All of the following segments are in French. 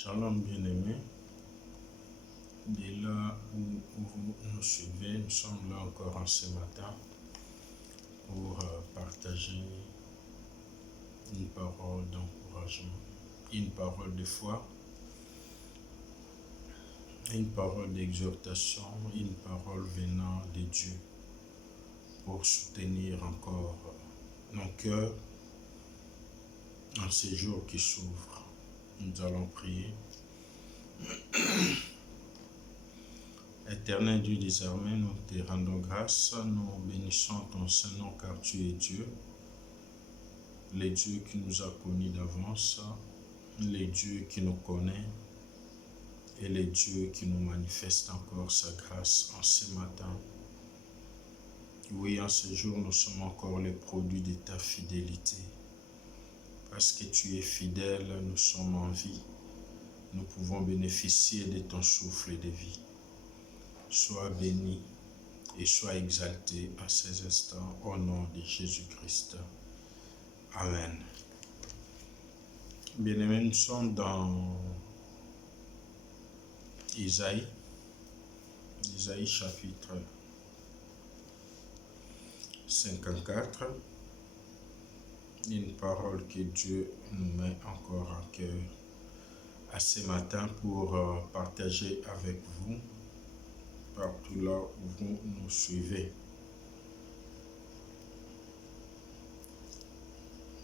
Shalom bien-aimés, de là où vous nous suivez, nous sommes là encore en ce matin pour partager une parole d'encouragement, une parole de foi, une parole d'exhortation, une parole venant de Dieu pour soutenir encore nos cœurs en ces jours qui s'ouvrent. Nous allons prier. Éternel Dieu des armées, nous te rendons grâce, nous bénissons ton Saint-Nom car tu es Dieu, le Dieu qui nous a connus d'avance, le Dieu qui nous connaît et le Dieu qui nous manifeste encore sa grâce en ce matin. Oui, en ce jour, nous sommes encore les produits de ta fidélité. Parce que tu es fidèle, nous sommes en vie. Nous pouvons bénéficier de ton souffle de vie. Sois béni et sois exalté à ces instants au nom de Jésus-Christ. Amen. Bien-aimés, nous sommes dans Isaïe chapitre 54, une parole que Dieu nous met encore en cœur à ce matin pour partager avec vous partout là où vous nous suivez.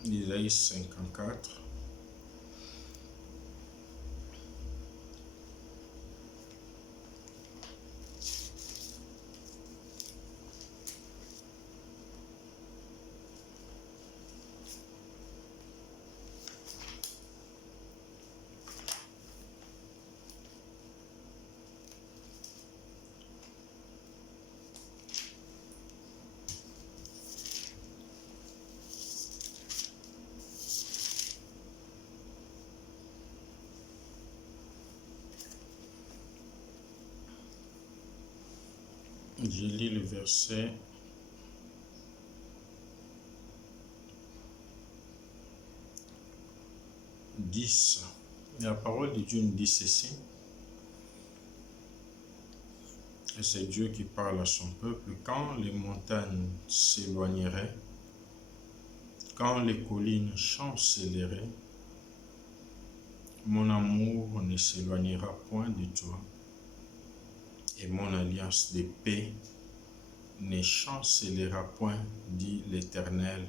Isaïe 54. Je lis le verset 10. La parole de Dieu nous dit ceci. Et c'est Dieu qui parle à son peuple. Quand les montagnes s'éloigneraient, quand les collines chancelleraient, mon amour ne s'éloignera point de toi, et mon alliance de paix ne chancellera point, dit l'Éternel,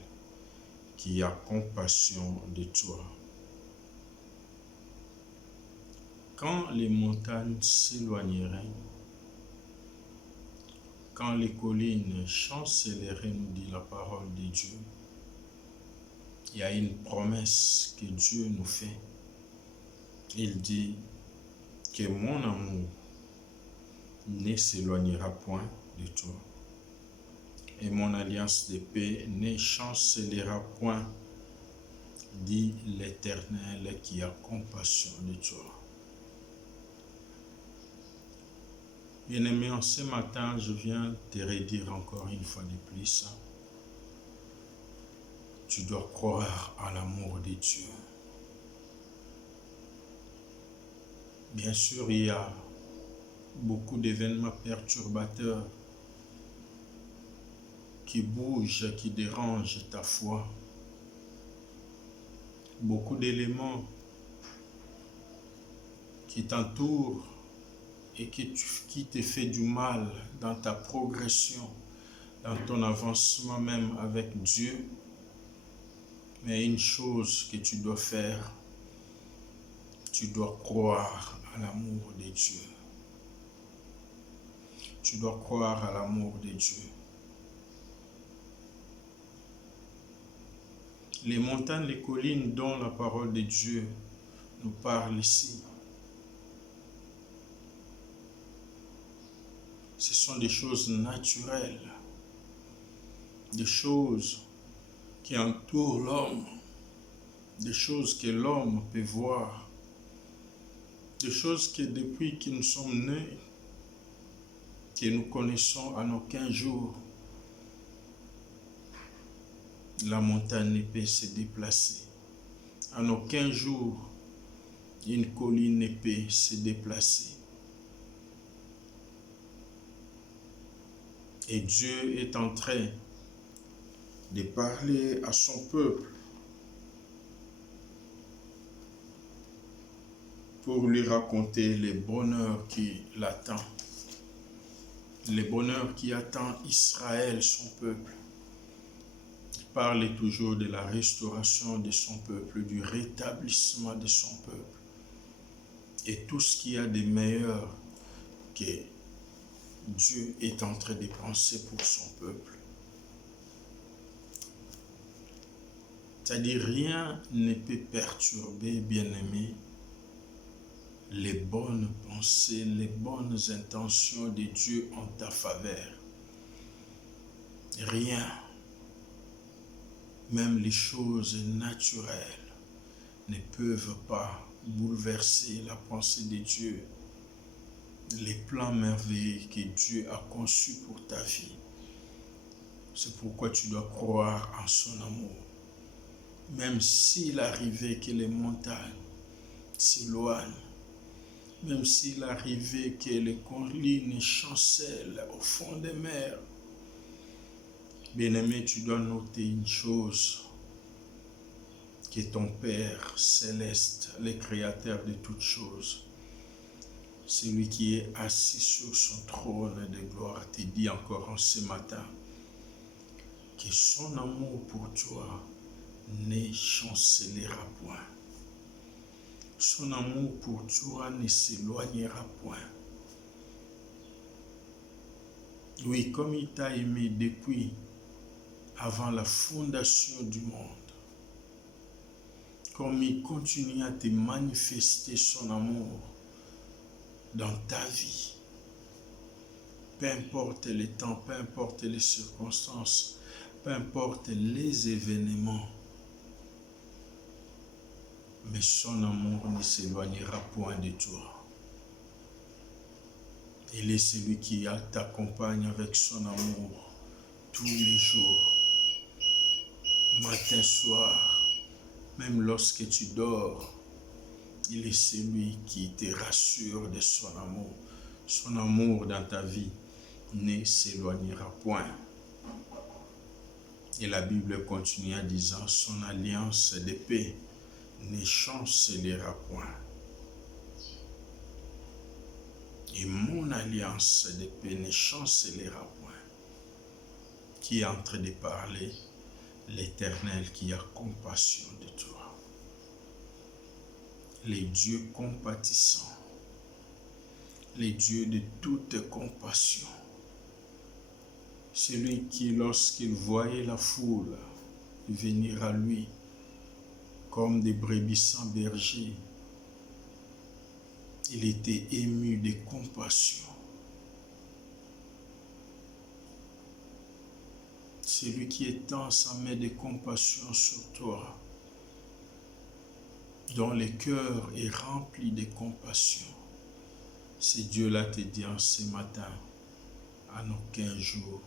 qui a compassion de toi. Quand les montagnes s'éloigneraient, quand les collines chancelleraient, nous dit la parole de Dieu, il y a une promesse que Dieu nous fait. Il dit que mon amour ne s'éloignera point de toi, et mon alliance de paix ne chancellera point, dit l'Éternel qui a compassion de toi. Bien-aimé, en ce matin, je viens te redire encore une fois de plus, tu dois croire à l'amour de Dieu. Bien sûr, il y a beaucoup d'événements perturbateurs qui bougent, qui dérangent ta foi. Beaucoup d'éléments qui t'entourent et qui te fait du mal dans ta progression, dans ton avancement même avec Dieu. Mais une chose que tu dois faire, tu dois croire à l'amour de Dieu. Tu dois croire à l'amour de Dieu. Les montagnes, les collines dont la parole de Dieu nous parle ici, ce sont des choses naturelles, des choses qui entourent l'homme, des choses que l'homme peut voir, des choses que depuis que nous sommes nés, que nous connaissons en aucun jour, la montagne ne peut se déplacer. En aucun jour, une colline épais s'est déplacée. Et Dieu est en train de parler à son peuple pour lui raconter les bonheurs qui l'attendent, les bonheurs qui attend Israël, son peuple. Il parle toujours de la restauration de son peuple, du rétablissement de son peuple et tout ce qu'il y a de meilleur que Dieu est en train de penser pour son peuple. C'est-à-dire, rien ne peut perturber, bien-aimé, les bonnes pensées, les bonnes intentions de Dieu en ta faveur. Rien, même les choses naturelles, ne peuvent pas bouleverser la pensée de Dieu, les plans merveilleux que Dieu a conçus pour ta vie. C'est pourquoi tu dois croire en son amour. Même s'il arrivait que les montagnes s'éloignent, même s'il arrivait que les collines chancellent au fond des mers, bien-aimé, tu dois noter une chose, que ton Père céleste, le Créateur de toutes choses, celui qui est assis sur son trône de gloire, te dit encore en ce matin que son amour pour toi ne chancellera point. Son amour pour toi ne s'éloignera point. Oui, comme il t'a aimé depuis avant la fondation du monde, comme il continue à te manifester son amour dans ta vie, peu importe les temps, peu importe les circonstances, peu importe les événements, mais son amour ne s'éloignera point de toi. Il est celui qui t'accompagne avec son amour tous les jours, matin, soir, même lorsque tu dors. Il est celui qui te rassure de son amour. Son amour dans ta vie ne s'éloignera point. Et la Bible continue en disant, son alliance de paix ne chancellera point. Et mon alliance de paix ne chancellera point. Qui est en train de parler? L'Éternel qui a compassion de toi. Les dieux compatissants. Les dieux de toute compassion. Celui qui, lorsqu'il voyait la foule venir à lui, comme des brebis sans berger, il était ému de compassion. Celui qui étend sa main de compassion sur toi, dont le cœur est rempli de compassion, c'est Dieu-là te dit en ce matin, en aucun jour,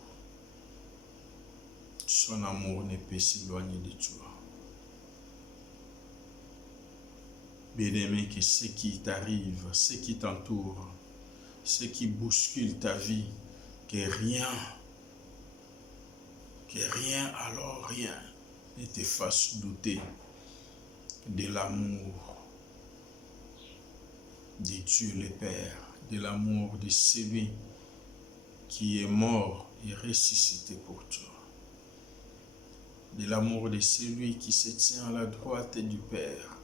son amour ne peut s'éloigner de toi. Bien-aimé, que ce qui t'arrive, ce qui t'entoure, ce qui bouscule ta vie, que rien, alors rien, ne te fasse douter de l'amour de Dieu le Père, de l'amour de celui qui est mort et ressuscité pour toi, de l'amour de celui qui se tient à la droite du Père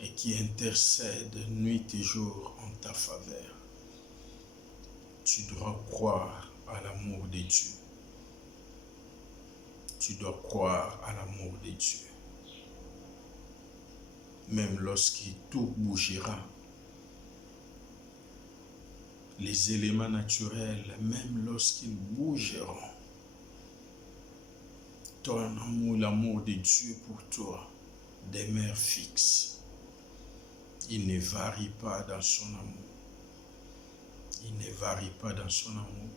et qui intercède nuit et jour en ta faveur. Tu dois croire à l'amour de Dieu. Tu dois croire à l'amour de Dieu. Même lorsque tout bougera, les éléments naturels, même lorsqu'ils bougeront, ton amour, l'amour de Dieu pour toi demeure fixe. Il ne varie pas dans son amour. Il ne varie pas dans son amour.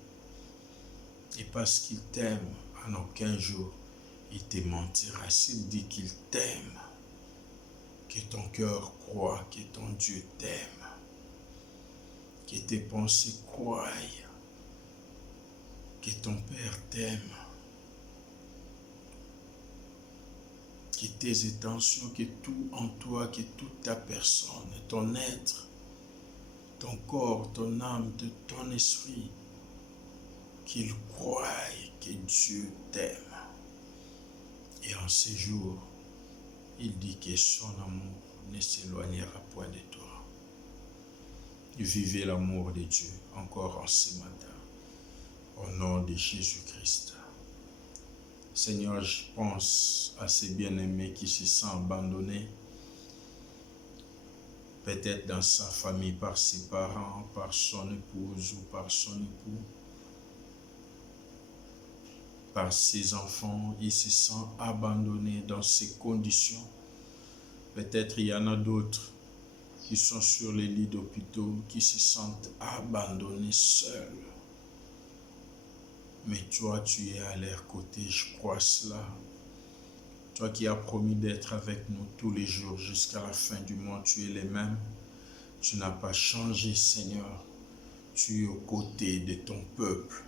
Et parce qu'il t'aime, en aucun jour, il te mentira. S'il dit qu'il t'aime, Que ton cœur croit que ton Dieu t'aime. Que tes pensées croient que ton Père t'aime. Que tes intentions, que tout en toi, que toute ta personne, ton être, ton corps, ton âme, ton esprit, qu'il croie que Dieu t'aime. Et en ces jours, il dit que son amour ne s'éloignera point de toi. Vivez l'amour de Dieu encore en ce matin, au nom de Jésus-Christ. Seigneur, je pense à ces bien-aimés qui se sentent abandonnés, peut-être dans sa famille, par ses parents, par son épouse ou par son époux, par ses enfants. Il se sent abandonné dans ces conditions. Peut-être il y en a d'autres qui sont sur les lits d'hôpitaux, qui se sentent abandonnés seuls. Mais toi, tu es à leur côté, je crois cela. Toi qui as promis d'être avec nous tous les jours jusqu'à la fin du monde, tu es le même. Tu n'as pas changé, Seigneur. Tu es aux côtés de ton peuple.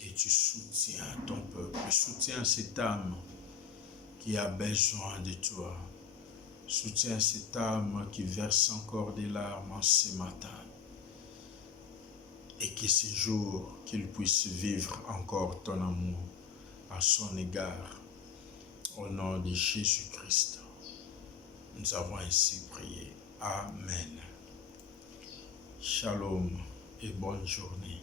Et tu soutiens ton peuple. Soutiens cette âme qui a besoin de toi. Soutiens cette âme qui verse encore des larmes en ce matin. Et que ce jour, qu'il puisse vivre encore ton amour à son égard. Au nom de Jésus-Christ, nous avons ainsi prié. Amen. Shalom et bonne journée.